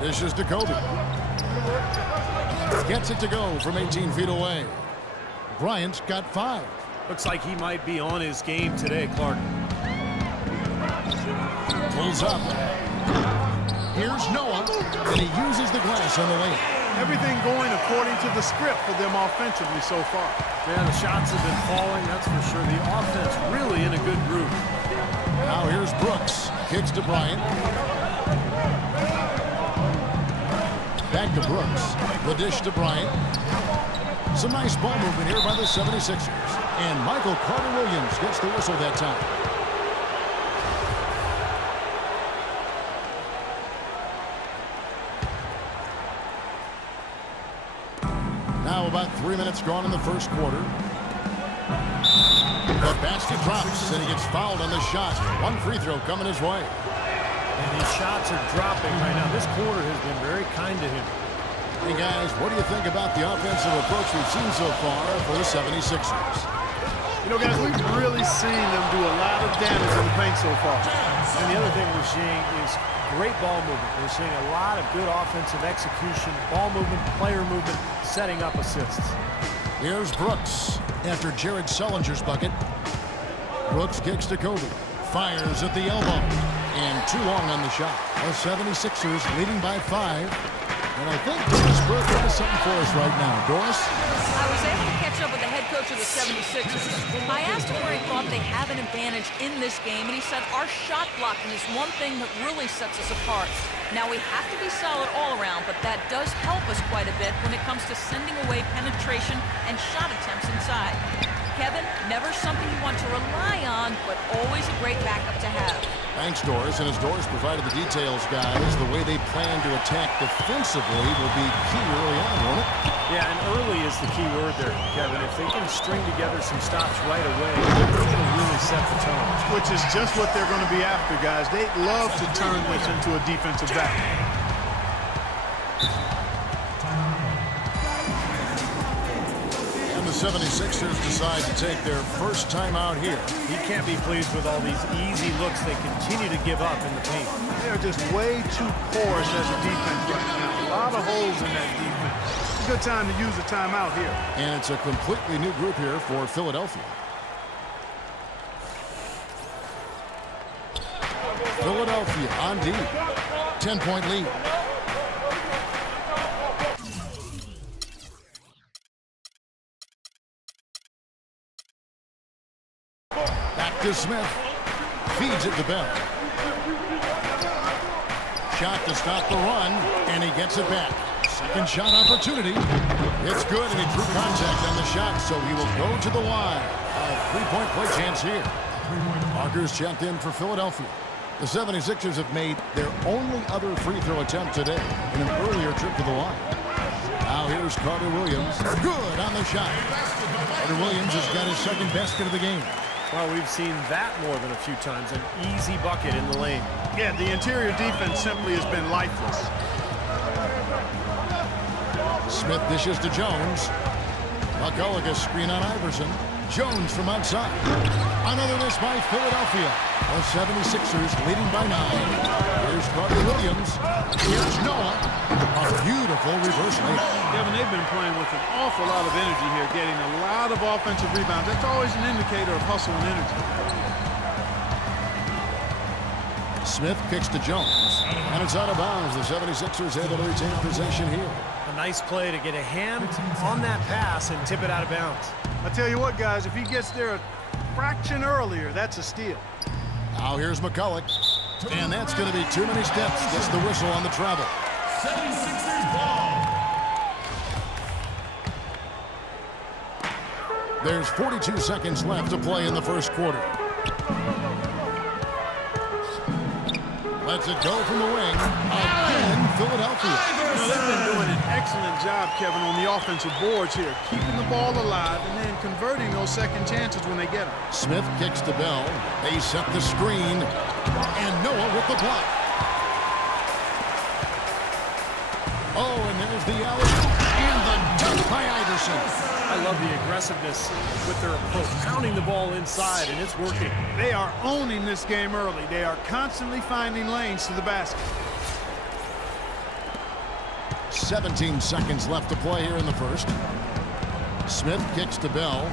Dishes to Kobe. Gets it to go from 18 feet away. Bryant's got 5. Looks like he might be on his game today, Clark. Pulls up. Here's Noah, and he uses the glass on the lane. Everything going according to the script for them offensively so far. Yeah, the shots have been falling, that's for sure. The offense really in a good groove. Now here's Brooks. Kicks to Bryant. Back to Brooks. The dish to Bryant. Some nice ball movement here by the 76ers. And Michael Carter-Williams gets the whistle that time. Now about 3 minutes gone in the first quarter. The basket drops, and he gets fouled on the shot. One free throw coming his way. And his shots are dropping right now. This quarter has been very kind to him. Hey, guys, what do you think about the offensive approach we've seen so far for the 76ers? You know, guys, we've really seen them do a lot of damage in the paint so far. And the other thing we're seeing is great ball movement. We're seeing a lot of good offensive execution, ball movement, player movement, setting up assists. Here's Brooks after Jared Sullinger's bucket. Brooks kicks to Kobe. Fires at the elbow. And too long on the shot. The 76ers leading by 5. And I think Doris Burke has something for us right now. Doris? I was able to catch up with the head coach of the 76ers. I asked him where he thought they have an advantage in this game, and he said our shot blocking is one thing that really sets us apart. Now, we have to be solid all around, but that does help us quite a bit when it comes to sending away penetration and shot attempts inside. Kevin, never something you want to rely on, but always a great backup to have. Thanks, Doris. And as Doris provided the details, guys, the way they plan to attack defensively will be key early on, won't it? Yeah, and early is the key word there, Kevin. If they can string together some stops right away, they're going to really set the tone. Which is just what they're going to be after, guys. They love to turn this into a defensive battle. The 76ers decide to take their first time out here. He can't be pleased with all these easy looks they continue to give up in the paint. They're just way too porous as a defense right now. A lot of holes in that defense. It's a good time to use a timeout here. And it's a completely new group here for Philadelphia. Philadelphia on D. 10-point lead. Back to Smith. Feeds it to Bell. Shot to stop the run, and he gets it back. Second shot opportunity. It's good, and he drew contact on the shot, so he will go to the line. A three-point play chance here. Parker's checked in for Philadelphia. The 76ers have made their only other free throw attempt today in an earlier trip to the line. Now here's Carter-Williams. Good on the shot. Carter-Williams has got his second basket of the game. Well, we've seen that more than a few times. An easy bucket in the lane. Yeah, the interior defense simply has been lifeless. Smith dishes to Jones. McCullough screen on Iverson. Jones from outside. Another miss by Philadelphia. The 76ers leading by 9. Here's Carter-Williams. Here's Noah. A beautiful reverse layup. Kevin, they've been playing with an awful lot of energy here, getting a lot of offensive rebounds. That's always an indicator of hustle and energy. Smith kicks to Jones. And it's out of bounds. The 76ers able to retain possession here. A nice play to get a hand on that pass and tip it out of bounds. I tell you what, guys, if he gets there a fraction earlier, that's a steal. Now here's McCullough. And that's going to be too many steps. Gets the whistle on the travel. 76ers ball. There's 42 seconds left to play in the first quarter. Lets it go from the wing. Again, Philadelphia. They've been doing an excellent job, Kevin, on the offensive boards here, keeping the ball alive and then converting those second chances when they get them. Smith kicks to Bell. They set the screen. And Noah with the block. Oh, and there's the alley. And the dunk by Iverson. I love the aggressiveness with their approach, pounding the ball inside, and it's working. They are owning this game early. They are constantly finding lanes to the basket. 17 seconds left to play here in the first. Smith kicks to Bell.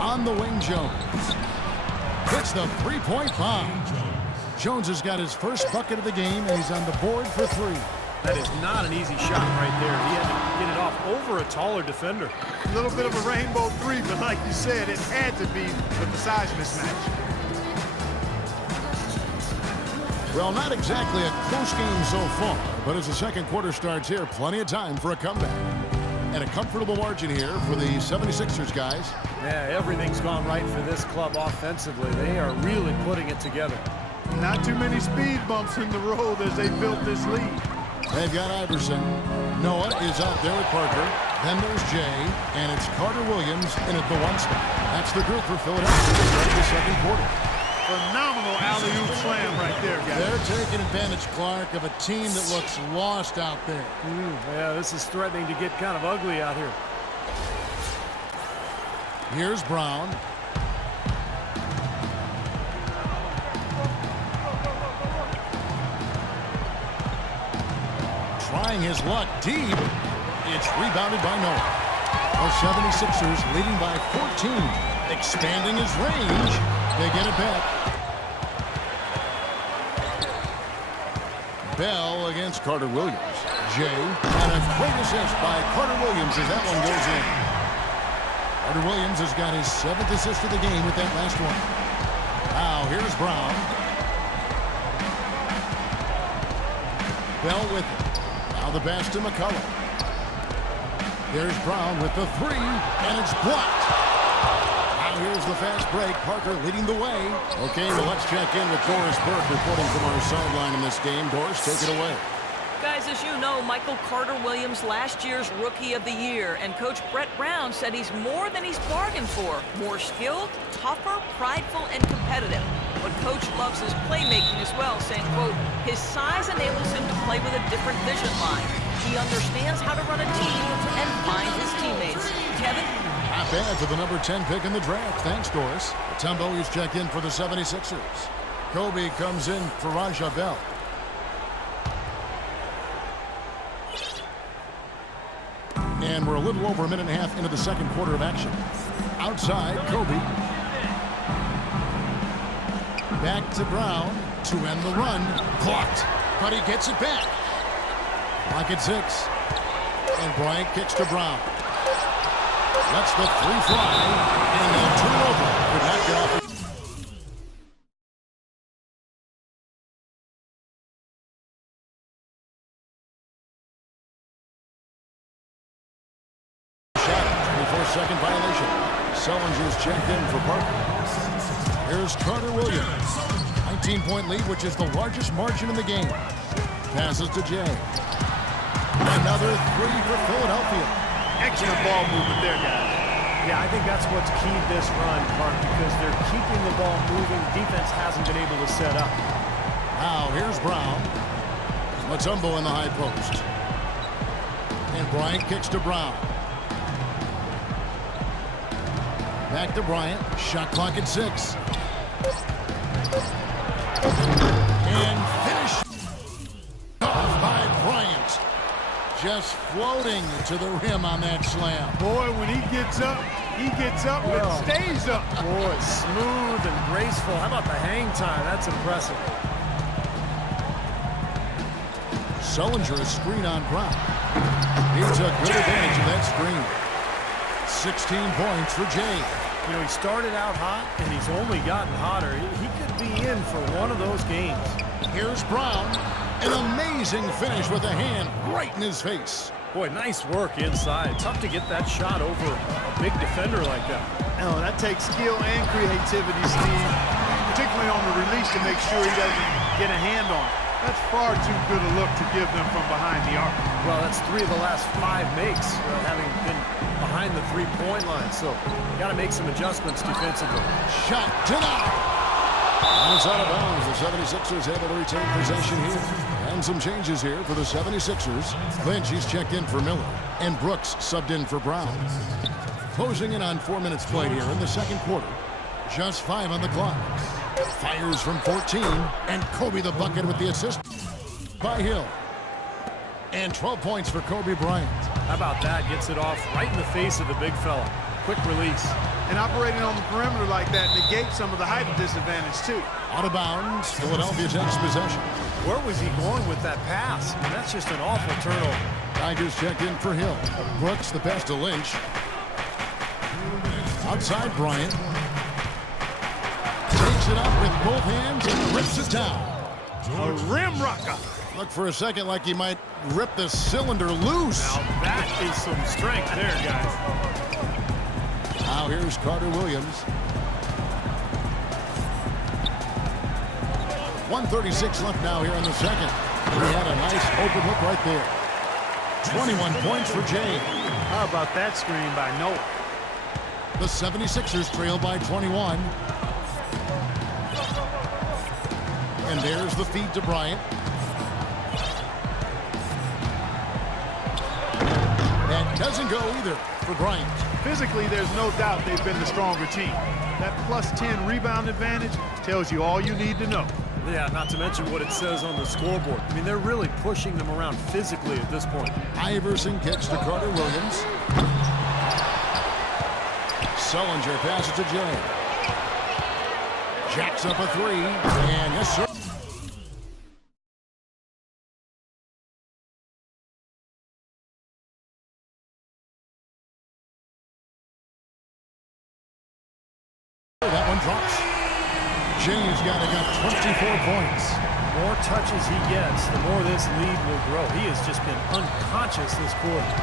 On the wing, Jones. Hits the three-point bomb. Jones has got his first bucket of the game, and he's on the board for 3. That is not an easy shot right there. He had to get it off over a taller defender. A little bit of a rainbow three, but like you said, it had to be with the size mismatch. Well, not exactly a close game so far, but as the second quarter starts here, plenty of time for a comeback. And a comfortable margin here for the 76ers guys. Yeah, everything's gone right for this club offensively. They are really putting it together. Not too many speed bumps in the road as they built this lead. They've got Iverson. Noah is out there with Parker. Then there's Jay, and it's Carter Williams in at the 1 spot. That's the group for Philadelphia to start the second quarter. Phenomenal alley-oop slam right there, guys. They're taking advantage, Clark, of a team that looks lost out there. Yeah, this is threatening to get kind of ugly out here. Here's Brown. Trying his luck deep. It's rebounded by Noah. The 76ers leading by 14. Expanding his range. They get it back. Bell against Carter Williams. Jay, and a great assist by Carter Williams as that one goes in. Carter Williams has got his 7th assist of the game with that last one. Now here's Brown. Bell with it. Now the pass to McCullough. There's Brown with the 3, and it's blocked. Now here's the fast break. Parker leading the way. Okay, well, let's check in with Doris Burke reporting from our sideline in this game. Doris, take it away. Guys, as you know, Michael Carter Williams, last year's Rookie of the Year, and Coach Brett Brown said he's more than he's bargained for. More skilled, tougher, prideful, and competitive. But Coach loves his playmaking as well, saying, quote, his size enables him to play with a different vision line. He understands how to run a team and find his teammates. Kevin? Not bad for the number 10 pick in the draft. Thanks, Doris. Tumbo is checked in for the 76ers. Kobe comes in for Raja Bell. And we're a little over a minute and a half into the second quarter of action. Outside, Kobe. Back to Brown to end the run. Blocked, but he gets it back. Clock at 6. And Bryant kicks to Brown. Lets the 3 fly. And they'll turn it over. Could not get off. Second violation. Sellinger's checked in for Parker. Here's Carter Williams. 19-point lead, which is the largest margin in the game. Passes to Jay. Another 3 for Philadelphia. Excellent ball movement there, guys. Yeah, I think that's what's keyed this run, Clark, because they're keeping the ball moving. Defense hasn't been able to set up. Now, here's Brown. Mutombo in the high post. And Bryant kicks to Brown. Back to Bryant. Shot clock at 6. And finish off by Bryant. Just floating to the rim on that slam. Boy, when he gets up and stays up. Boy, smooth and graceful. How about the hang time? That's impressive. Sellinger a screen on Brown. He took good advantage of that screen. 16 points for Jay. You know, he started out hot, and he's only gotten hotter. He could be in for one of those games. Here's Brown. An amazing finish with a hand right in his face. Boy, nice work inside. Tough to get that shot over a big defender like that. Oh, that takes skill and creativity, Steve, particularly on the release to make sure he doesn't get a hand on it. That's far too good a look to give them from behind the arc. Well, that's 3 of the last 5 makes, having been behind the three-point line. So, got to make some adjustments defensively. Shot denied. And it's out of bounds. The 76ers able to retain possession here. And some changes here for the 76ers. Lynch, he's checked in for Miller. And Brooks subbed in for Brown. Closing in on 4 minutes played here in the second quarter. Just 5 on the clock. Fires from 14. And Kobe the bucket with the assist. by Hill. And 12 points for Kobe Bryant. How about that? Gets it off right in the face of the big fella. Quick release. And operating on the perimeter like that negates some of the height disadvantage, too. Out of bounds. Philadelphia takes possession. Where was he going with that pass? And that's just an awful turnover. Tigers check in for Hill. Brooks the pass to Lynch. Outside Bryant. Takes it up with both hands and rips it down. A rim rocker. Look for a second like he might rip the cylinder loose. Now that is some strength there, guys. Now here's Carter Williams. 1:36 left now here in the second. He had a nice open look right there. 21 points for Jay. How about that screen by Noah? The 76ers trail by 21. And there's the feed to Bryant. That doesn't go either for Bryant. Physically, there's no doubt they've been the stronger team. That plus 10 rebound advantage tells you all you need to know. Yeah, not to mention what it says on the scoreboard. I mean, they're really pushing them around physically at this point. Iverson kicks to Carter Williams. Sullinger passes to Jay. Jacks up a three. And yes, sir. That one drops. Jay's got 24 points. The more touches he gets, the more this lead will grow. He has just been unconscious this quarter.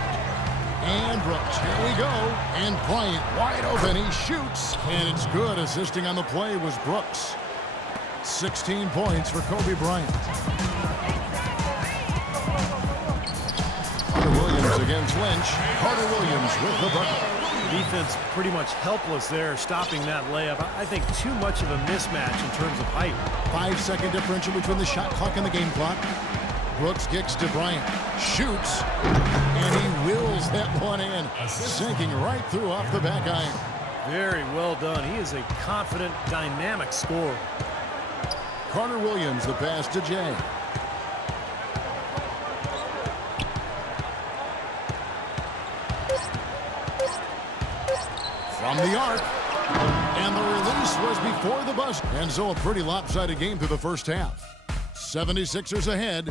And Brooks, here we go. And Bryant wide open. He shoots. And it's good. Assisting on the play was Brooks. 16 points for Kobe Bryant. Carter Williams against Lynch. Carter Williams with the bucket. Defense pretty much helpless there, stopping that layup. I think too much of a mismatch in terms of height. 5-second differential between the shot clock and the game clock. Brooks kicks to Bryant. Shoots. And he wills that one in. Sinking right through off the back iron. Very well done. He is a confident, dynamic scorer. Carter Williams, the pass to Jay. From the arc. And the release was before the buzzer. And so a pretty lopsided game through the first half. 76ers ahead.